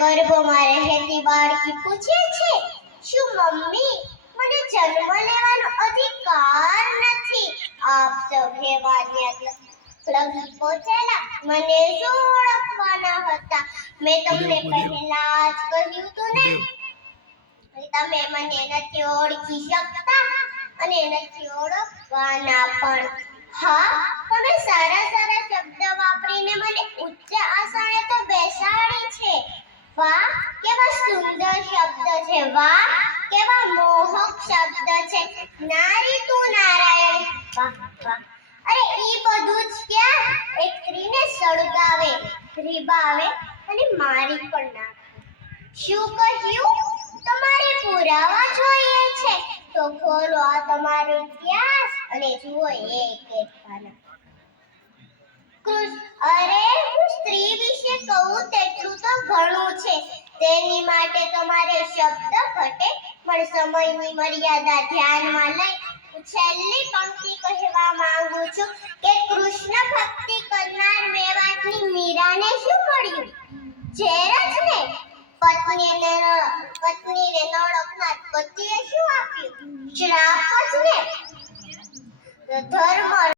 ગર્ભમાં રહેતી બાળકી પૂછે છે, શું મમ્મી મને જન્મ લેવાનો અધિકાર નથી? આપ સૌ હેવાનિયા લગી પહોંચેલા. મને શું ઓળખવાના હતા? મેં તમને પહેલા જ કહ્યું તું ને, તમે મને નથી ઓળખી શકતા અને નથી ઓળખવાના પણ. હા, તમે સારા સારા શબ્દ વાપરીને મને ઉચ્ચ આસને તો બેસાડી છે. વાહ, કેવા સુંદર શબ્દ છે! વાહ, કેવા મોહક શબ્દ છે! નારી તું નારાયણ! વાહ વાહ! અરે ઈ બધું જ ક્યાં, એક સ્ત્રીને સળગાવે, રીબાવે અને મારી પણ નાખે. શું કહ્યું? તમારે પુરાવા જોઈએ છે? તો ખોલો આ તમારો ઇતિહાસ અને જુઓ એક એક પાના. અરે હું સ્ત્રી વિશે કહું તેટલું તો ઘણું છે. તેની માટે તમારે શબ્દ ઘટે, પણ સમયની મર્યાદા ધ્યાનમાં લઈ હું છેલ્લી પંક્તિ કહેવા માંગુ છું કે કૃષ્ણ ભક્તિ કરનાર મેવાડની મીરાને શું મળ્યું? ઝેર જ ને. પત્નીને ન ઓળખનાર પતિએ શું આપ્યું? શ્રાપ જ ને. ધર્મ